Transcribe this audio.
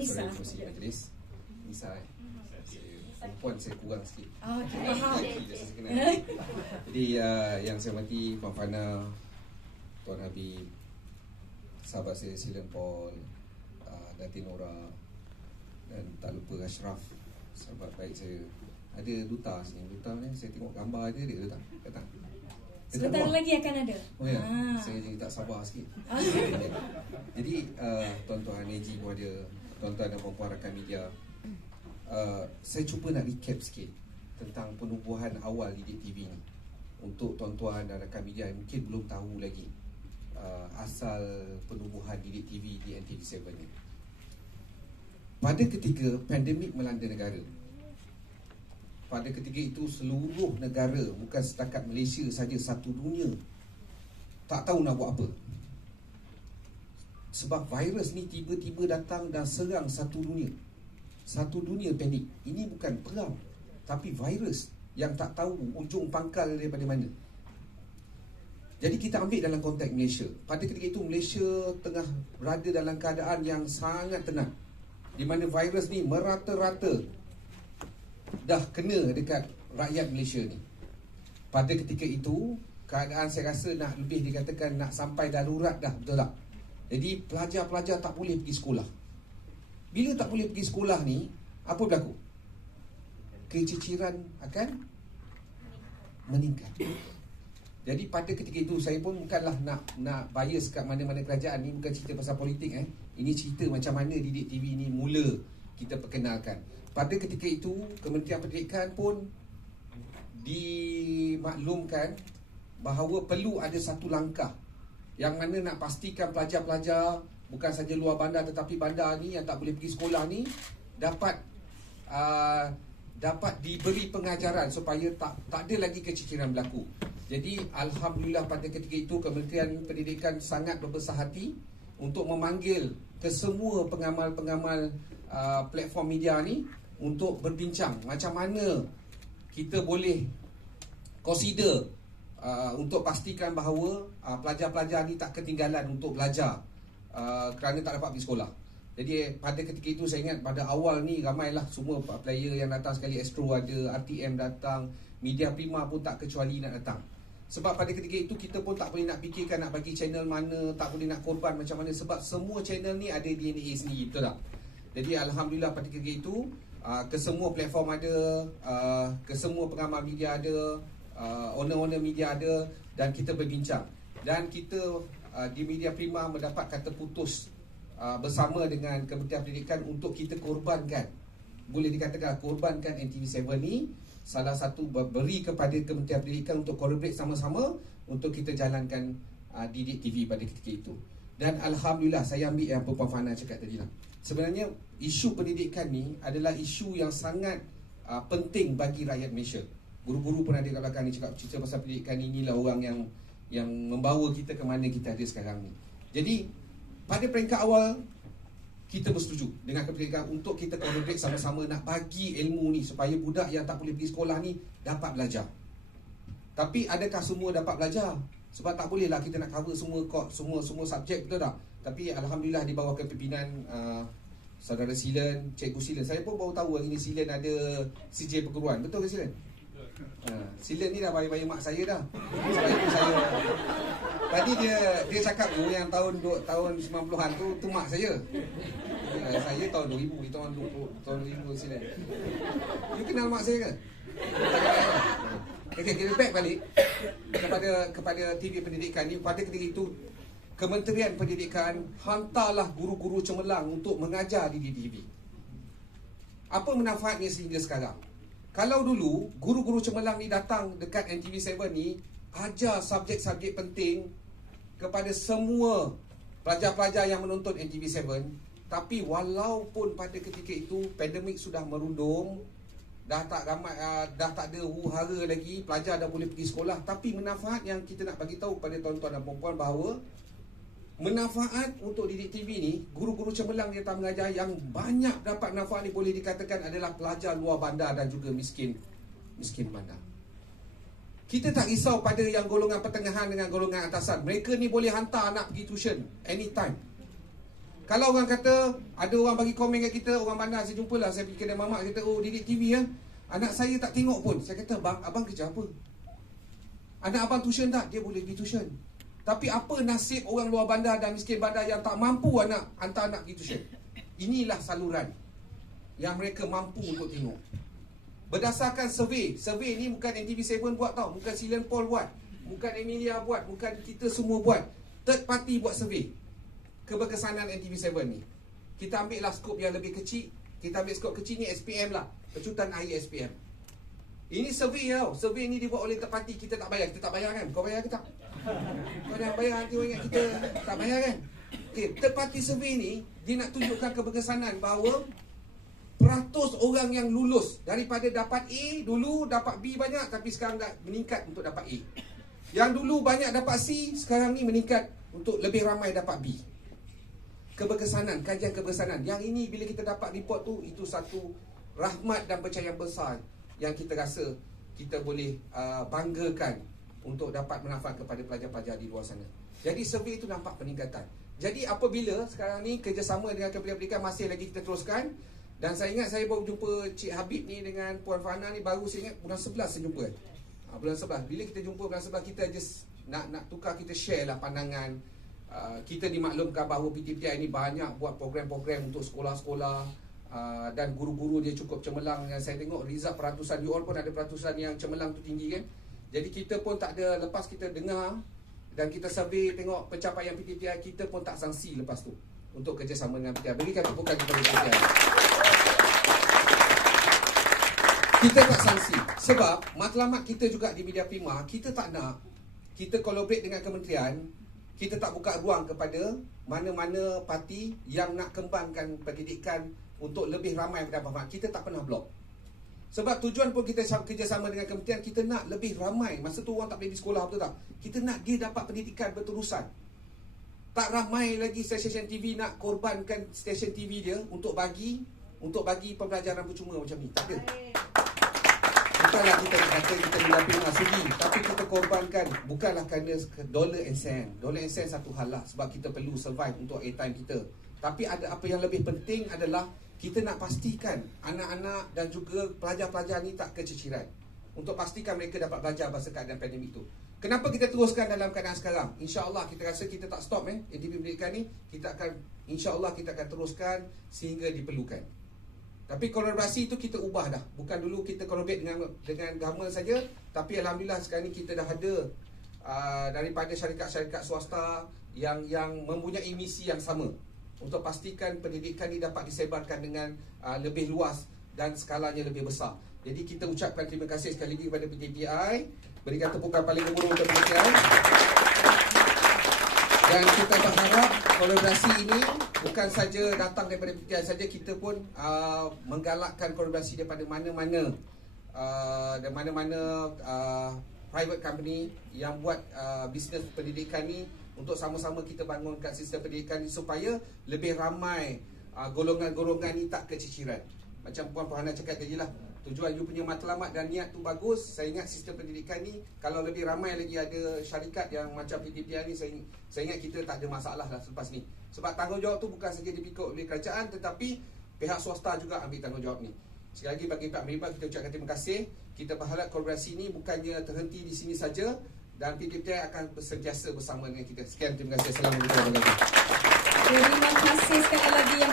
Nisa. Kerusi majlis. Nisa perempuan saya kurang sikit. Okey, faham. Jadi yang saya hormati Puan Fana, Tuan Habib, sahabat saya Silen Paul, Datin Nora, dan tak lupa Ashraf, sahabat baik saya. Ada duta sini. Duta ni saya tengok gambar dia tak? Datang. Sebentar lagi akan ada. Oh ya, saya jadi tak sabar sikit. Jadi tuan-tuan AG pun ada, tuan-tuan dan puan-puan rakan media, saya cuba nak recap sikit tentang penubuhan awal Didik TV ni untuk tuan-tuan dan rakan media yang mungkin belum tahu lagi asal penubuhan Didik TV di NTV7 ni. Pada ketika pandemik melanda negara, pada ketika itu seluruh negara, bukan setakat Malaysia saja, satu dunia tak tahu nak buat apa. Sebab virus ni tiba-tiba datang dan serang satu dunia. Satu dunia panik. Ini bukan perang, tapi virus yang tak tahu ujung pangkal daripada mana. Jadi kita ambil dalam konteks Malaysia. Pada ketika itu Malaysia tengah berada dalam keadaan yang sangat tenang, di mana virus ni merata-rata dah kena dekat rakyat Malaysia ni. Pada ketika itu keadaan saya rasa nak lebih dikatakan nak sampai darurat dah, betul tak? Jadi pelajar-pelajar tak boleh pergi sekolah. Bila tak boleh pergi sekolah ni, apa berlaku? Keciciran akan meningkat. Jadi pada ketika itu saya pun bukanlah nak bias kat mana-mana kerajaan ni, bukan cerita pasal politik Ini cerita macam mana Didik TV ni mula kita perkenalkan. Pada ketika itu Kementerian Pendidikan pun dimaklumkan bahawa perlu ada satu langkah yang mana nak pastikan pelajar-pelajar bukan saja luar bandar tetapi bandar ni yang tak boleh pergi sekolah ni dapat diberi pengajaran supaya tak ada lagi keciciran berlaku. Jadi alhamdulillah pada ketika itu Kementerian Pendidikan sangat berbesar hati untuk memanggil kesemua pengamal-pengamal platform media ni untuk berbincang macam mana kita boleh consider untuk pastikan bahawa pelajar-pelajar ni tak ketinggalan untuk belajar kerana tak dapat pergi sekolah. Jadi pada ketika itu saya ingat pada awal ni ramailah semua player yang datang sekali. Astro ada, RTM datang, Media Prima pun tak kecuali nak datang. Sebab pada ketika itu kita pun tak boleh nak fikirkan nak bagi channel mana, tak boleh nak korban macam mana, sebab semua channel ni ada DNA sendiri, betul tak? Jadi alhamdulillah pada ketika itu kesemua platform ada, kesemua pengamal media ada, owner-owner media ada, dan kita berbincang. Dan kita di Media Prima mendapat kata putus bersama dengan Kementerian Pendidikan untuk kita korbankan, boleh dikatakan korbankan NTV7 ni. Salah satu beri kepada Kementerian Pendidikan untuk collaborate sama-sama untuk kita jalankan Didik TV pada ketika itu. Dan alhamdulillah saya ambil yang Puan Fana cakap tadi lah. Sebenarnya isu pendidikan ni adalah isu yang sangat penting bagi rakyat Malaysia. Guru-guru pun ada kat belakang ni cakap cerita pasal pendidikan, inilah orang yang membawa kita ke mana kita ada sekarang ni. Jadi pada peringkat awal kita bersetuju dengan Kementerian untuk kita collaborate sama-sama nak bagi ilmu ni supaya budak yang tak boleh pergi sekolah ni dapat belajar. Tapi adakah semua dapat belajar? Sebab tak bolehlah kita nak cover semua subjek, betul tak? Tapi alhamdulillah di bawah kepimpinan Saudara Silen, Cikgu Silen. Saya pun baru tahu hari ni Silen ada CJ perguruan. Betul ke Silen? Silen ni dah bayar mak saya dah. Sebab itu saya tadi dia cakap tu yang tahun 90-an tu mak saya. Saya tahun 2000, dia tahun 2000 Silen. You kenal mak saya ke? Okay, kita back balik kepada TV Pendidikan ni. Pada ketika itu Kementerian Pendidikan hantarlah guru-guru cemerlang untuk mengajar di TV. Apa manfaatnya sehingga sekarang? Kalau dulu guru-guru cemerlang ni datang dekat NTV7 ni ajar subjek-subjek penting kepada semua pelajar-pelajar yang menonton NTV7, tapi walaupun pada ketika itu pandemik sudah merundum, dah tak ada huru-hara lagi, pelajar dah boleh pergi sekolah, tapi manfaat yang kita nak bagi tahu kepada tuan-tuan dan puan-puan bahawa manfaat untuk Didik TV ni, guru-guru cemerlang yang tak mengajar yang banyak dapat manfaat ni boleh dikatakan adalah pelajar luar bandar dan juga miskin bandar. Kita tak risau pada yang golongan pertengahan dengan golongan atasan. Mereka ni boleh hantar anak pergi tuition anytime. Kalau orang kata, ada orang bagi komen kat kita, orang bandar, saya jumpa lah, saya pergi kedai mamak, kata, oh Didik TV ya, anak saya tak tengok pun. Saya kata, bang, abang kerja apa? Anak abang tuition tak? Dia boleh pergi tuition. Tapi apa nasib orang luar bandar dan miskin bandar yang tak mampu hantar anak pergi tuition? Inilah saluran yang mereka mampu untuk tengok. Berdasarkan survey ni bukan NTV7 buat tau, bukan Silen Paul buat, bukan Emilia buat, bukan kita semua buat. Third party buat survey keberkesanan NTV7 ni. Kita ambil lah skop yang lebih kecil. Kita ambil skop kecil ni SPM lah, Pecutan Air SPM. Ini survey tau. Survey ni dibuat oleh third party. Kita tak bayar. Kita tak bayar kan? Kau bayar ke tak? Kau dah bayar, nanti orang ingat kita tak bayar kan? Okay, third party survey ni dia nak tunjukkan keberkesanan bahawa peratus orang yang lulus daripada dapat A dulu dapat B banyak, tapi sekarang dah meningkat untuk dapat A. Yang dulu banyak dapat C, sekarang ni meningkat untuk lebih ramai dapat B. Keberkesanan, kajian keberkesanan. Yang ini bila kita dapat report tu, itu satu rahmat dan pencahayaan besar yang kita rasa kita boleh banggakan untuk dapat manfaat kepada pelajar-pelajar di luar sana. Jadi survey itu nampak peningkatan. Jadi apabila sekarang ni kerjasama dengan Kementerian Pendidikan masih lagi kita teruskan. Dan saya ingat saya baru jumpa Cik Habib ni dengan Puan Fana ni baru saya ingat bulan 11 saya jumpa. Bulan 11. Bila kita jumpa bulan 11, kita just nak tukar, kita share lah pandangan. Kita dimaklumkan bahawa PTPTI ni banyak buat program-program untuk sekolah-sekolah, dan guru-guru dia cukup cemerlang. Yang saya tengok result peratusan, you all pun ada peratusan yang cemerlang tu tinggi kan. Jadi kita pun tak ada, lepas kita dengar dan kita survey tengok pencapaian PTPTI, kita pun tak sangsi lepas tu untuk kerjasama dengan PTPTI. Berikan tepukan kepada PTPTI. Kita tak sangsi sebab matlamat kita juga di Media Prima, kita tak nak, kita collaborate dengan kementerian. Kita tak buka ruang kepada mana-mana parti yang nak kembangkan pendidikan untuk lebih ramai mendapat manfaat. Kita tak pernah blok. Sebab tujuan pun kita kerjasama dengan kementerian, kita nak lebih ramai. Masa tu orang tak boleh pergi sekolah, betul tak? Kita nak dia dapat pendidikan berterusan. Tak ramai lagi stesen TV nak korbankan stesen TV dia untuk bagi pembelajaran percuma macam ni. Tak ada. Bukanlah kita kata kita mendapat sudi, tapi kita korbankan bukanlah kerana dollar and cent. Dollar and cent satu hal lah, sebab kita perlu survive untuk airtime kita. Tapi ada apa yang lebih penting adalah kita nak pastikan anak-anak dan juga pelajar-pelajar ni tak keciciran. Untuk pastikan mereka dapat belajar bahasa keadaan pandemik itu. Kenapa kita teruskan dalam keadaan sekarang? InsyaAllah kita rasa kita tak stop NTV Pendidikan ni. InsyaAllah kita akan teruskan sehingga diperlukan. Tapi kolaborasi itu kita ubah dah. Bukan dulu kita collaborate dengan government saja, tapi alhamdulillah sekarang ni kita dah ada daripada syarikat-syarikat swasta yang mempunyai misi yang sama untuk pastikan pendidikan ini dapat disebarkan dengan lebih luas dan skalanya lebih besar. Jadi kita ucapkan terima kasih sekali lagi kepada PTPTI. Berikan tepukan paling gemuruh untuk PTPTI. Dan kita berharap kolaborasi ini bukan saja datang daripada PTPTI saja, kita pun menggalakkan kolaborasi daripada mana-mana private company yang buat bisnes pendidikan ni, untuk sama-sama kita bangunkan sistem pendidikan ni supaya lebih ramai golongan-golongan ni tak keciciran. Macam Puan Hana cakap tadi lah, tujuan you punya matlamat dan niat tu bagus. Saya ingat sistem pendidikan ni, kalau lebih ramai lagi ada syarikat yang macam PTPTI ni, saya ingat kita tak ada masalah lah selepas ni. Sebab tanggungjawab tu bukan saja dipikul oleh kerajaan, tetapi pihak swasta juga ambil tanggungjawab ni. Sekali lagi bagi Pak Meribah kita ucapkan terima kasih. Kita berharap kolaborasi ni bukannya terhenti di sini saja, dan PTPTI akan sentiasa bersama dengan kita. Sekian, terima kasih. Assalamualaikum warahmatullahi wabarakatuh. Terima kasih sekali lagi yang